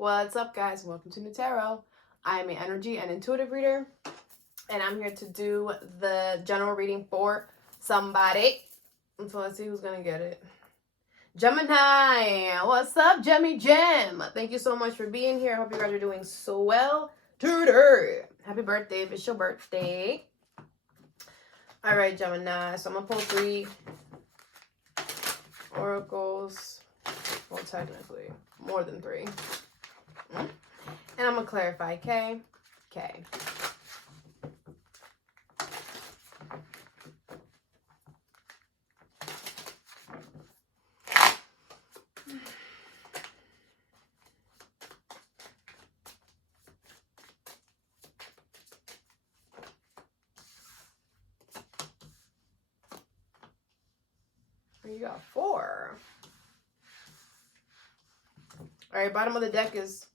What's up, guys? Welcome to Nutarot. I am an energy and intuitive reader, and I'm here to do the general reading for somebody. So let's see who's gonna get it. Gemini, what's up, Gemmy Gem? Thank you so much for being here. I hope you guys are doing so well today. Happy birthday if it's your birthday. All right, Gemini. So I'm gonna pull 3 oracles. Well, technically, more than 3. And I'm going to clarify, okay? Okay. You got 4. All right, bottom of the deck is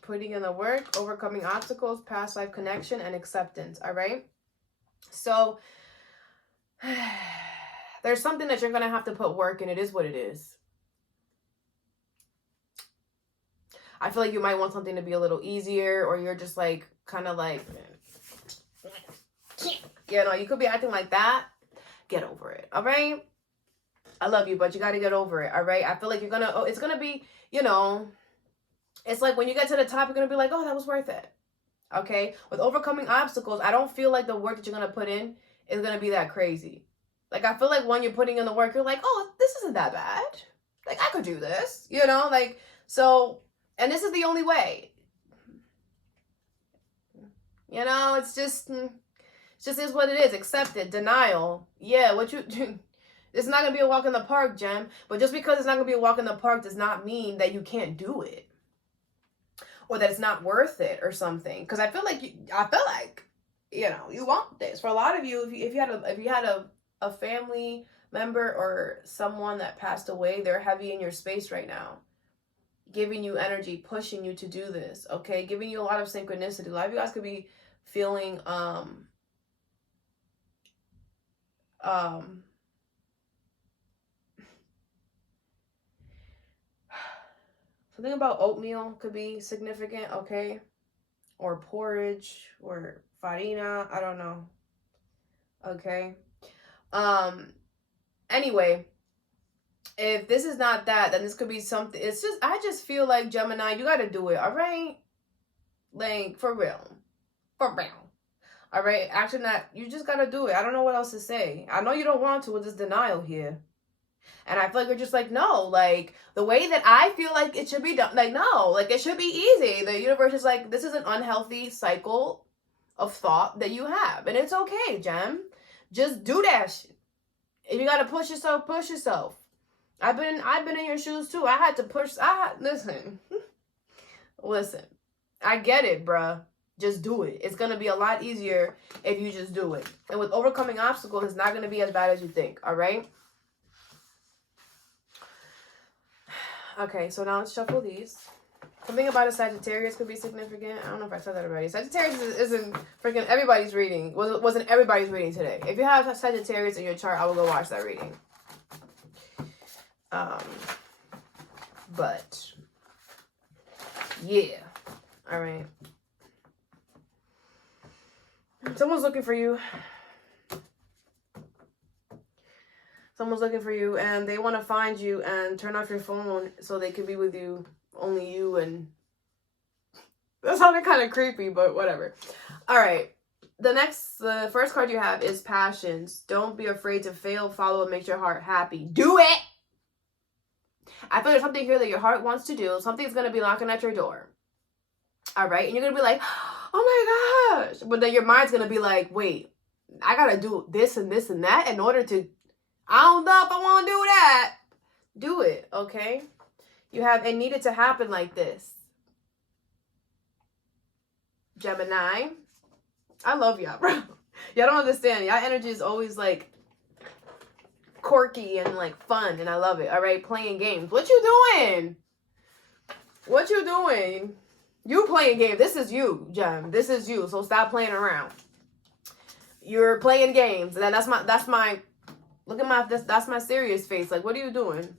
putting in the work, overcoming obstacles, past life connection, and acceptance, all right? So, there's something that you're going to have to put work in. It is what it is. I feel like you might want something to be a little easier, or you're just like, kind of like, you know, you could be acting like that. Get over it, all right? I love you, but you got to get over it, all right? I feel like you're going to, it's going to be, you know, it's like when you get to the top, you're going to be like, oh, that was worth it. Okay? With overcoming obstacles, I don't feel like the work that you're going to put in is going to be that crazy. Like, I feel like when you're putting in the work, you're like, oh, this isn't that bad. Like, I could do this, you know? Like, so, and this is the only way. You know, it's just is what it is. Accept it. Denial. Yeah, what you... It's not going to be a walk in the park, Gem. But just because it's not going to be a walk in the park does not mean that you can't do it. Or that it's not worth it or something. Because I feel like, you know, you want this. For a lot of you, if you had a family member or someone that passed away, they're heavy in your space right now. Giving you energy, pushing you to do this, okay? Giving you a lot of synchronicity. A lot of you guys could be feeling, something about oatmeal could be significant, okay? Or porridge, or farina, I don't know. Okay? Anyway, if this is not that, then this could be something. It's just, I just feel like, Gemini, you gotta do it, all right? Like, for real. For real. All right? Actually, you just gotta do it. I don't know what else to say. I know you don't want to with this denial here. And I feel like you're just like, no, like, the way that I feel like it should be done, like, no, like, it should be easy. The universe is like, this is an unhealthy cycle of thought that you have. And it's okay, Gem. Just do that shit. If you got to push yourself, push yourself. I've been in your shoes, too. I had to push. Listen. Listen. I get it, bruh. Just do it. It's going to be a lot easier if you just do it. And with overcoming obstacles, it's not going to be as bad as you think, all right? Okay, so now let's shuffle these. Something about a Sagittarius could be significant. I don't know if I said that already. Sagittarius isn't freaking everybody's reading. Wasn't everybody's reading today. If you have Sagittarius in your chart, I will go watch that reading. But yeah. All right. Someone's looking for you. Someone's looking for you, and they want to find you and turn off your phone so they can be with you, only you, and that sounded kind of creepy, but whatever. All right. The first card you have is Passions. Don't be afraid to fail, follow, and make your heart happy. Do it! I feel there's something here that your heart wants to do. Something's going to be knocking at your door. All right? And you're going to be like, oh my gosh. But then your mind's going to be like, wait, I got to do this and this and that in order to... I don't know if I want to do that. Do it, okay? You have, it needed to happen like this. Gemini. I love y'all, bro. Y'all don't understand. Y'all energy is always like quirky and like fun, and I love it, all right? Playing games. What you doing? What you doing? You playing games. This is you, Gem. This is you, so stop playing around. You're playing games, and then that's my look at my, that's my serious face. Like, what are you doing?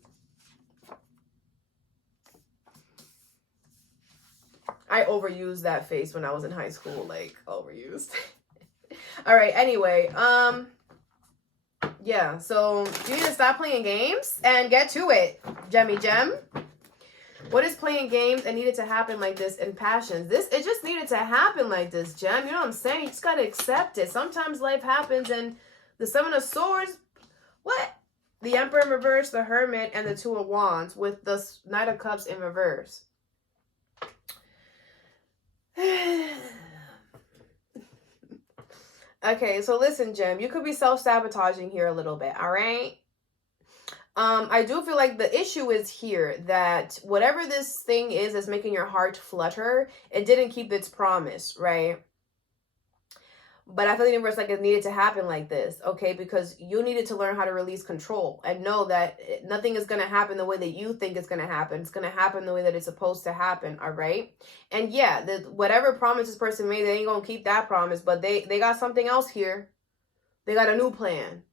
I overused that face when I was in high school, like overused. All right, anyway, yeah, so you need to stop playing games and get to it, Jemmy Gem. What is playing games and needed to happen like this in passions? It just needed to happen like this, Gem. You know what I'm saying? You just gotta accept it. Sometimes life happens and the Seven of Swords, what? The Emperor in reverse, the Hermit, and the Two of Wands with the Knight of Cups in reverse. Okay, so listen, Gem. You could be self-sabotaging here a little bit, all right? I do feel like the issue is here that whatever this thing is that's making your heart flutter, it didn't keep its promise, right? But I feel the universe like it needed to happen like this, okay? Because you needed to learn how to release control and know that nothing is going to happen the way that you think it's going to happen. It's going to happen the way that it's supposed to happen, all right? And yeah, whatever promise this person made, they ain't going to keep that promise, but they got something else here. They got a new plan.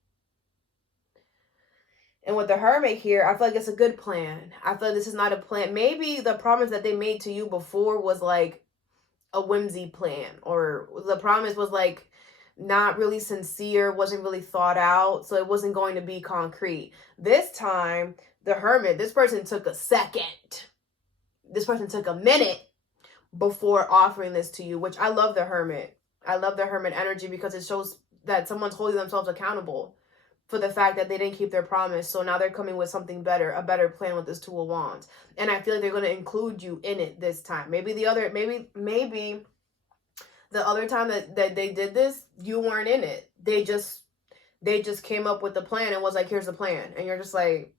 And with the Hermit here, I feel like it's a good plan. I feel like this is not a plan. Maybe the promise that they made to you before was like a whimsy plan, or the promise was like not really sincere, wasn't really thought out, so it wasn't going to be concrete. This time, the Hermit, this person took a second. This person took a minute before offering this to you, which I love the Hermit. I love the Hermit energy because it shows that someone's holding themselves accountable for the fact that they didn't keep their promise. So now they're coming with something better, a better plan with this Two of Wands. And I feel like they're going to include you in it this time. Maybe the other time that they did this, you weren't in it. They just came up with the plan and was like, here's the plan. And you're just like,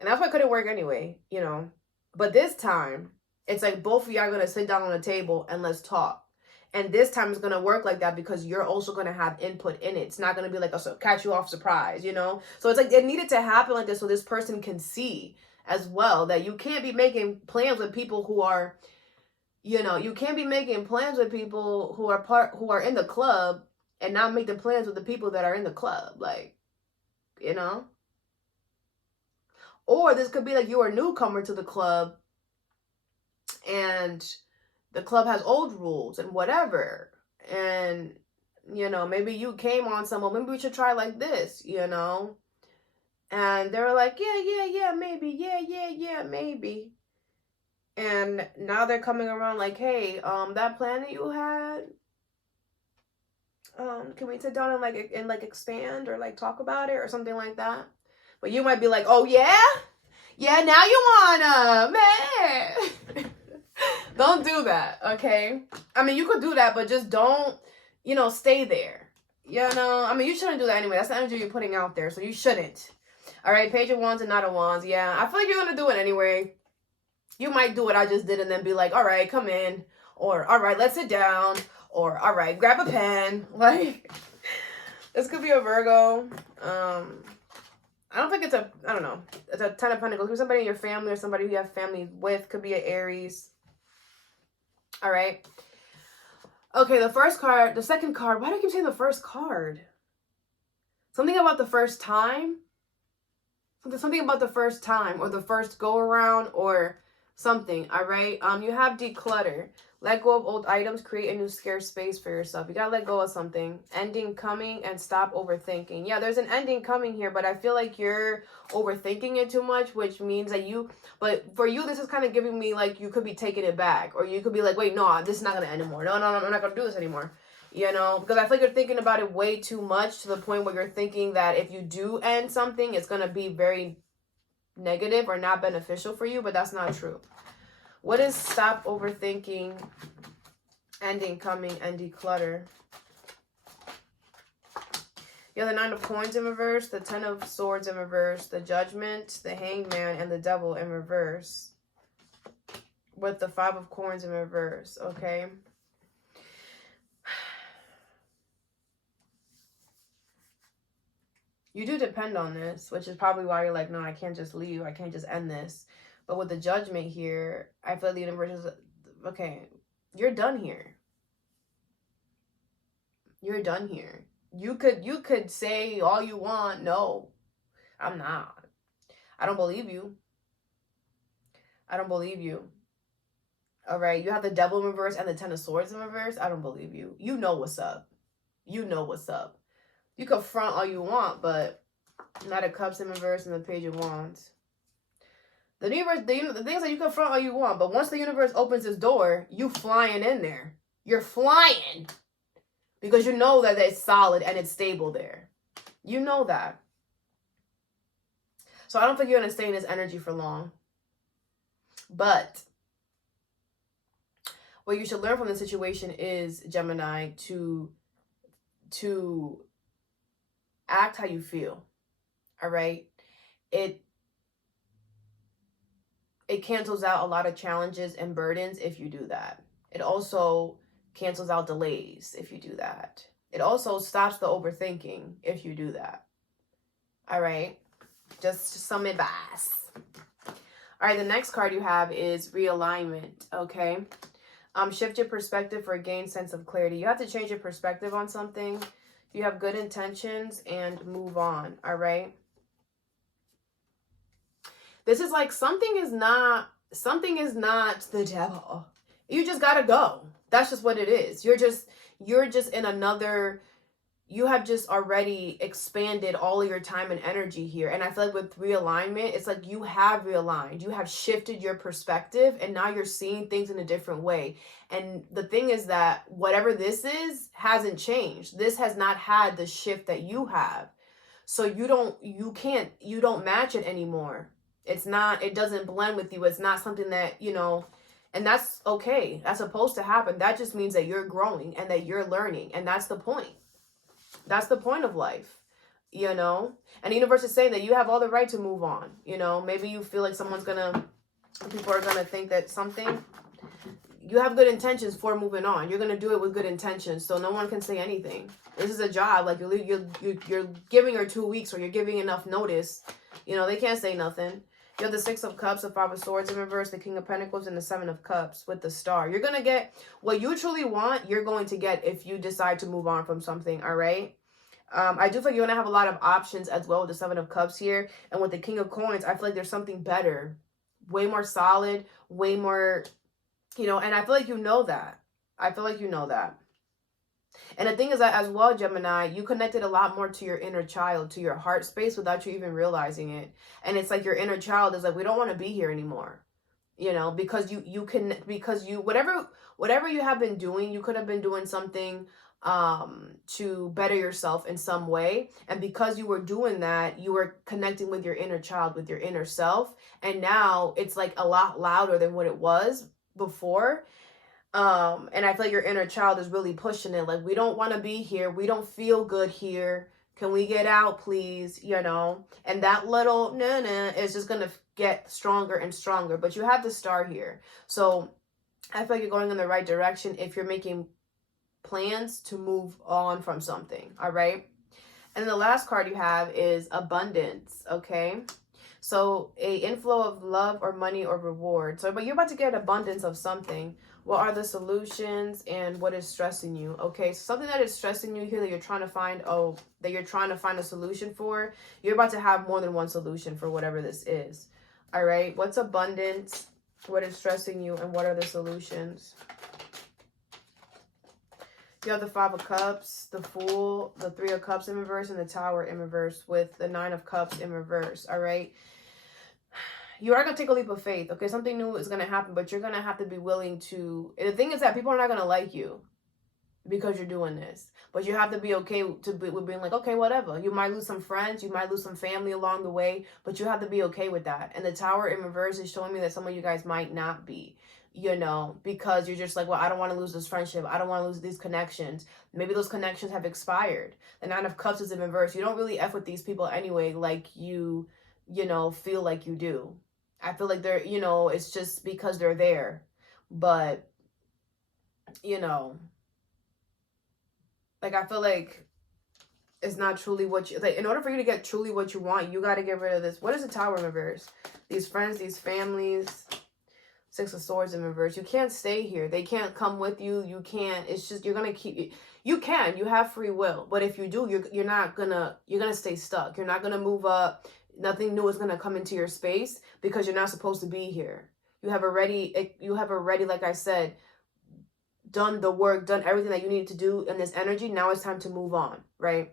and that's why it couldn't work anyway, you know. But this time, it's like both of y'all are going to sit down on a table and let's talk. And this time it's going to work like that because you're also going to have input in it. It's not going to be like a catch you off surprise, you know? So it's like it needed to happen like this so this person can see as well that you can't be making plans with people who are, you know, you can't be making plans with people who are in the club and not make the plans with the people that are in the club. Like, you know? Or this could be like you're a newcomer to the club and the club has old rules and whatever. And, you know, maybe you came on someone, maybe we should try like this, you know? And they were like, yeah, maybe. Yeah, maybe. And now they're coming around like, hey, that plan that you had, can we sit down and expand or like talk about it or something like that? But you might be like, oh yeah? Yeah, now you wanna, man. Don't do that, okay? I mean, you could do that, but just don't, you know, stay there. You know, I mean, you shouldn't do that anyway. That's the energy you're putting out there, so you shouldn't. All right, Page of Wands and Knight of Wands. Yeah, I feel like you're going to do it anyway. You might do what I just did and then be like, all right, come in. Or, all right, let's sit down. Or, all right, grab a pen. Like, this could be a Virgo. I don't think it's I don't know. It's a Ten of Pentacles. Could be somebody in your family or somebody who you have family with. Could be an Aries. All right. Okay, the second card. Why do I keep saying the first card? Something about the first time. Something about the first time or the first go around or something. All right. You have declutter. Let go of old items. Create a new scarce space for yourself. You gotta let go of something. Ending coming and stop overthinking. Yeah, there's an ending coming here, but I feel like you're overthinking it too much, which means that but for you, this is kind of giving me like you could be taking it back, or you could be like, wait, no, this is not gonna end anymore. No, I'm not gonna do this anymore. You know, because I feel like you're thinking about it way too much to the point where you're thinking that if you do end something, it's gonna be very negative or not beneficial for you, but that's not true. What is stop overthinking, ending coming, and declutter? You have the Nine of Coins in reverse, the Ten of Swords in reverse, the Judgment, the Hanged Man, and the Devil in reverse. With the Five of Coins in reverse, okay? You do depend on this, which is probably why you're like, no, I can't just leave. I can't just end this. But with the Judgment here, I feel the universe is, okay, you're done here. You're done here. You could say all you want. No, I'm not. I don't believe you. I don't believe you. All right. You have the Devil in reverse and the Ten of Swords in reverse. I don't believe you. You know what's up. You know what's up. You can front all you want, but Knight of Cups in reverse and the Page of Wands. The universe, the things that you can front all you want, but once the universe opens its door, you flying in there. You're flying. Because you know that it's solid and it's stable there. You know that. So I don't think you're going to stay in this energy for long. But what you should learn from the situation is, Gemini, to act how you feel. All right? It cancels out a lot of challenges and burdens if you do that. It also cancels out delays if you do that. It also stops the overthinking if you do that. All right? Just some advice. All right, the next card you have is realignment, okay? Shift your perspective for a gained sense of clarity. You have to change your perspective on something. You have good intentions and move on, all right? This is like something is not the devil. You just got to go. That's just what it is. You're just in another, you have just already expanded all of your time and energy here. And I feel like with realignment, it's like you have realigned. You have shifted your perspective and now you're seeing things in a different way. And the thing is that whatever this is hasn't changed. This has not had the shift that you have. So you don't match it anymore. It doesn't blend with you. It's not something that, and that's okay. That's supposed to happen. That just means that you're growing and that you're learning. And that's the point. That's the point of life, And the universe is saying that you have all the right to move on. Maybe you feel like people are going to think that something, you have good intentions for moving on. You're going to do it with good intentions. So no one can say anything. This is a job. Like you're giving her 2 weeks or you're giving enough notice. They can't say nothing. You have the Six of Cups, the Five of Swords in reverse, the King of Pentacles, and the Seven of Cups with the Star. You're going to get what you truly want. You're going to get if you decide to move on from something. All right. I do feel like you're going to have a lot of options as well with the Seven of Cups here. And with the King of Coins, I feel like there's something better, way more solid, way more, and I feel like you know that. And the thing is that as well, Gemini, you connected a lot more to your inner child, to your heart space without you even realizing it. And it's like your inner child is like, we don't want to be here anymore. Because whatever you have been doing, you could have been doing something to better yourself in some way. And because you were doing that, you were connecting with your inner child, with your inner self. And now it's like a lot louder than what it was before. And I feel like your inner child is really pushing it. Like, we don't want to be here. We don't feel good here. Can we get out, please? And that little na-na is just going to get stronger and stronger. But you have the Star here. So I feel like you're going in the right direction if you're making plans to move on from something. All right. And the last card you have is abundance. Okay. So a inflow of love or money or reward. So, but you're about to get abundance of something. What are the solutions and what is stressing you? Okay, so something that is stressing you here that you're trying to find, a solution for. You're about to have more than one solution for whatever this is. All right, what's abundance? What is stressing you? And what are the solutions? You have the Five of Cups, the Fool, the Three of Cups in reverse, and the Tower in reverse with the Nine of Cups in reverse. All right. You are going to take a leap of faith, okay? Something new is going to happen, but you're going to have to be willing to... The thing is that people are not going to like you because you're doing this. But you have to be okay with being like, okay, whatever. You might lose some friends. You might lose some family along the way. But you have to be okay with that. And the Tower in reverse is showing me that some of you guys might not be, because you're just like, well, I don't want to lose this friendship. I don't want to lose these connections. Maybe those connections have expired. The Nine of Cups is in reverse. You don't really F with these people anyway like you feel like you do. I feel like they're, it's just because they're there. But, like, I feel like it's not truly what you, like, in order for you to get truly what you want, you got to get rid of this. What is the Tower in reverse? These friends, these families, Six of Swords in reverse. You can't stay here. They can't come with you. You can't, it's just, you're going to keep, you have free will. But if you do, you're going to stay stuck. You're not going to move up. Nothing new is going to come into your space because you're not supposed to be here. You have already, like I said, done the work, done everything that you need to do in this energy. Now it's time to move on, right?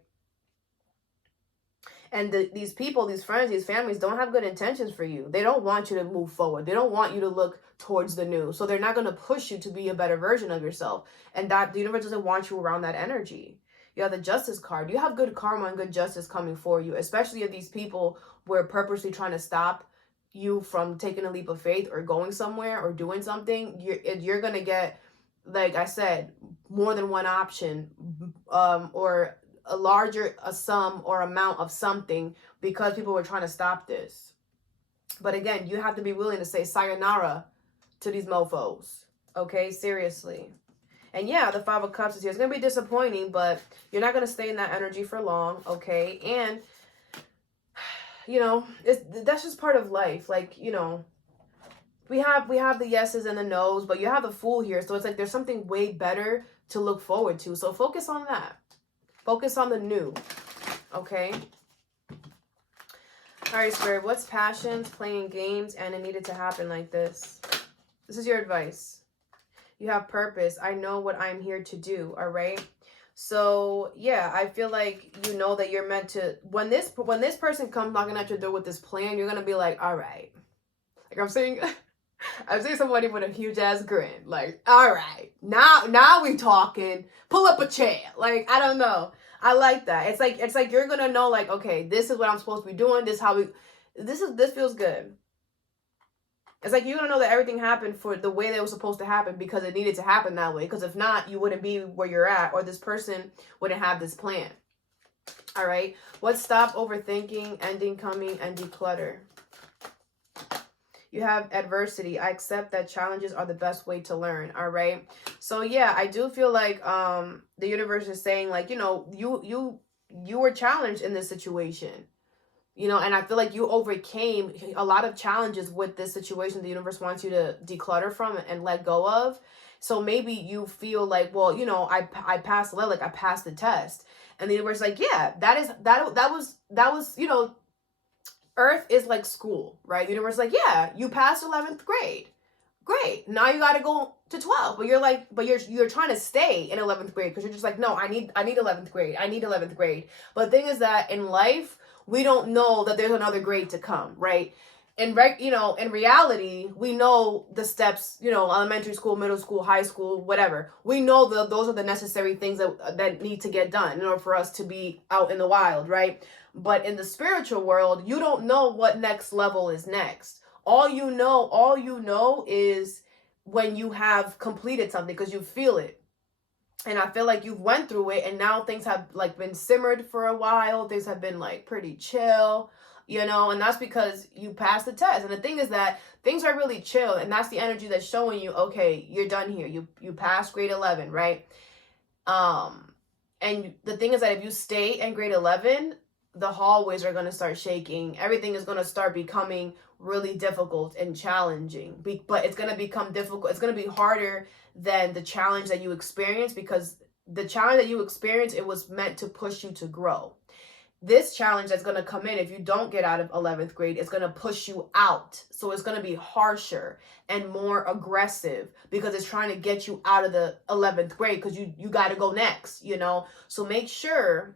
And these people, these friends, these families don't have good intentions for you. They don't want you to move forward. They don't want you to look towards the new. So they're not going to push you to be a better version of yourself. And that the universe doesn't want you around that energy. You have the Justice card. You have good karma and good justice coming for you, especially if these people were purposely trying to stop you from taking a leap of faith or going somewhere or doing something. You're going to get, like I said, more than one option, or a sum or amount of something, because people were trying to stop this. But again, you have to be willing to say sayonara to these mofos. Okay, seriously. And yeah, the Five of Cups is here. It's going to be disappointing, but you're not going to stay in that energy for long, okay? And, you know, that's just part of life. Like, you know, we have the yeses and the nos, but you have the Fool here. So it's like there's something way better to look forward to. So focus on that. Focus on the new, okay? All right, Spirit, what's passions, playing games, and it needed to happen like this? This is your advice. You have purpose. I know what I'm here to do, all right? So, yeah, I feel like you know that you're meant to... When this person comes knocking at your door with this plan, you're going to be like, all right. Like I'm saying somebody with a huge-ass grin. Like, all right, now we talking. Pull up a chair. Like, I don't know. I like that. It's like you're going to know, like, okay, this is what I'm supposed to be doing. This feels good. It's like you're going to know that everything happened for the way that it was supposed to happen because it needed to happen that way. Because if not, you wouldn't be where you're at, or this person wouldn't have this plan. All right. What stop overthinking, ending coming, and declutter? You have adversity. I accept that challenges are the best way to learn. All right. So yeah, I do feel like the universe is saying, like, you know, you were challenged in this situation. You know, and I feel like you overcame a lot of challenges with this situation the universe wants you to declutter from and let go of. So maybe you feel like, well, you know, I passed the level, like I passed the test. And the universe is like, yeah, that was, you know, Earth is like school, right? The universe is like, yeah, you passed 11th grade. Great. Now you got to go to 12. But you're like, you're trying to stay in 11th grade because you're just like, no, I need 11th grade. I need 11th grade. But the thing is that in life, we don't know that there's another grade to come, right? In reality, we know the steps, you know, elementary school, middle school, high school, whatever. We know those are the necessary things that need to get done in order for us to be out in the wild, right? But in the spiritual world, you don't know what next level is next. All you know is when you have completed something, because you feel it. And I feel like you've went through it, and now things have like been simmered for a while. Things have been like pretty chill, you know, and that's because you passed the test. And the thing is that things are really chill, and that's the energy that's showing you, okay, you're done here. You passed grade 11, right? And the thing is that if you stay in grade 11, the hallways are going to start shaking. Everything is going to start becoming really difficult and challenging. But it's going to become difficult. It's going to be harder than the challenge that you experience, because the challenge that you experience, it was meant to push you to grow. This challenge that's going to come in if you don't get out of 11th grade is going to push you out. So it's going to be harsher and more aggressive because it's trying to get you out of the 11th grade because you got to go next, you know. So make sure,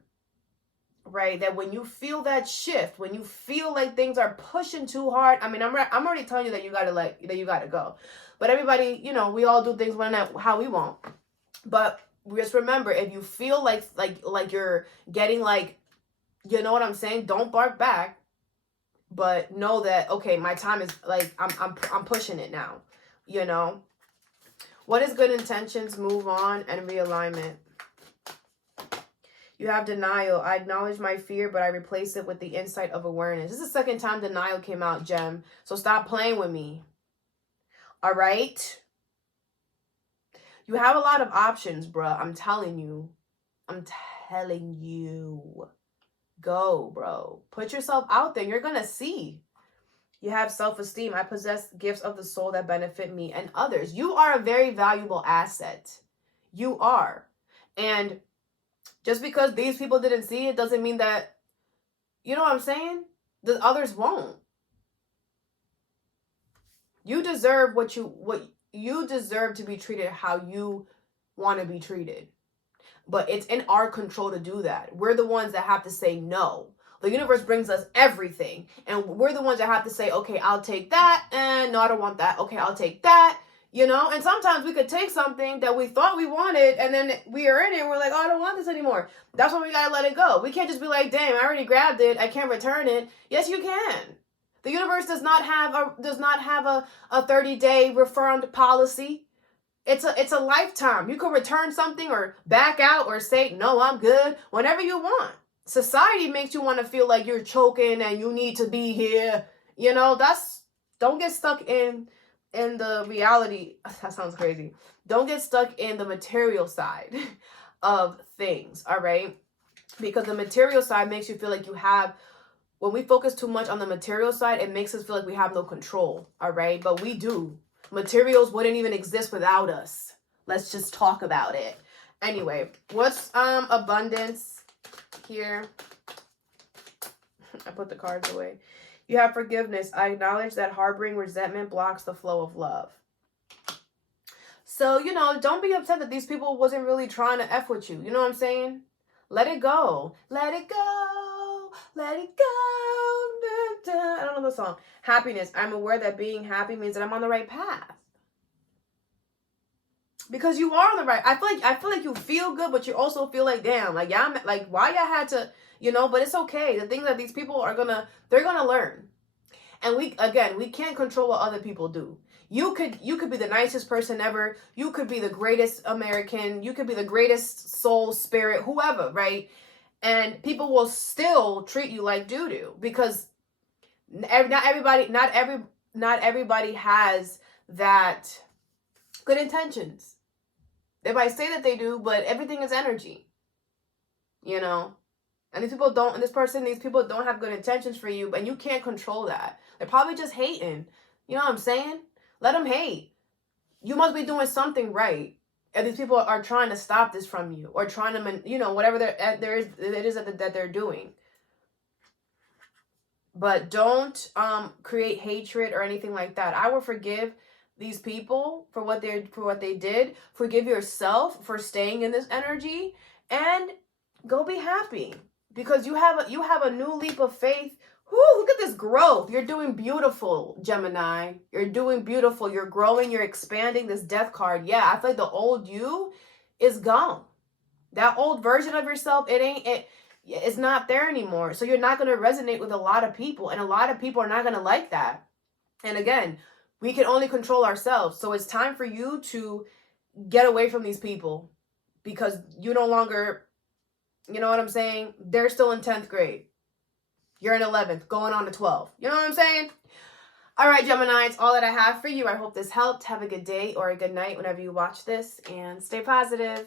right, that when you feel that shift, when you feel like things are pushing too hard, I mean, I'm already telling you that you gotta go. But everybody, you know, we all do things how we want. But just remember, if you feel like you're getting like, you know what I'm saying, don't bark back, but know that, okay, my time is like, I'm pushing it now, you know. What is good intentions, move on, and realignment? You have denial. I acknowledge my fear, but I replace it with the insight of awareness. This is the second time denial came out, Gem. So stop playing with me. All right? You have a lot of options, bruh. I'm telling you. Go, bro. Put yourself out there. You're going to see. You have self-esteem. I possess gifts of the soul that benefit me and others. You are a very valuable asset. You are. And just because these people didn't see it doesn't mean that, you know what I'm saying? The others won't. You deserve what you deserve to be treated how you want to be treated. But it's in our control to do that. We're the ones that have to say no. The universe brings us everything. And we're the ones that have to say, okay, I'll take that. And no, I don't want that. Okay, I'll take that. And sometimes we could take something that we thought we wanted, and then we are in it and we're like, oh, I don't want this anymore. That's when we gotta let it go. We can't just be like, damn, I already grabbed it, I can't return it. Yes, you can. The universe does not have a 30-day refund policy. It's a lifetime. You can return something or back out or say, no, I'm good, whenever you want. Society makes you want to feel like you're choking and you need to be here. Don't get stuck in the reality. That sounds crazy. Don't get stuck in the material side of things, all right? Because the material side makes you feel like when we focus too much on the material side, it makes us feel like we have no control, all right? But we do. Materials wouldn't even exist without us. Let's just talk about it. Anyway, what's abundance here? I put the cards away. You have forgiveness. I acknowledge that harboring resentment blocks the flow of love. So, don't be upset that these people wasn't really trying to F with you. You know what I'm saying? Let it go. Let it go. Let it go. I don't know the song. Happiness. I'm aware that being happy means that I'm on the right path. Because you are on the right. I feel like you feel good, but you also feel like, damn, like, yeah, like, why y'all had to, but it's okay. The thing that these people they're gonna learn. And we can't control what other people do. You could be the nicest person ever. You could be the greatest American. You could be the greatest soul, spirit, whoever, right? And people will still treat you like doo-doo because not everybody has that good intentions. They might say that they do, but everything is energy, And these people don't have good intentions for you, and you can't control that. They're probably just hating. You know what I'm saying? Let them hate. You must be doing something right. And these people are trying to stop this from you, or trying to, whatever it is that they're doing. But don't create hatred or anything like that. I will forgive these people for what they did. Forgive yourself for staying in this energy, and go be happy because you have a new leap of faith. Whoo, look at this growth. You're doing beautiful, Gemini. You're doing beautiful. You're growing. You're expanding. This death card. Yeah, I feel like the old you is gone. That old version of yourself, it's not there anymore. So you're not going to resonate with a lot of people, and a lot of people are not going to like that. And again, we can only control ourselves. So it's time for you to get away from these people because you no longer, you know what I'm saying? They're still in 10th grade. You're in 11th, going on to 12. You know what I'm saying? All right, Gemini, it's all that I have for you. I hope this helped. Have a good day or a good night whenever you watch this, and stay positive.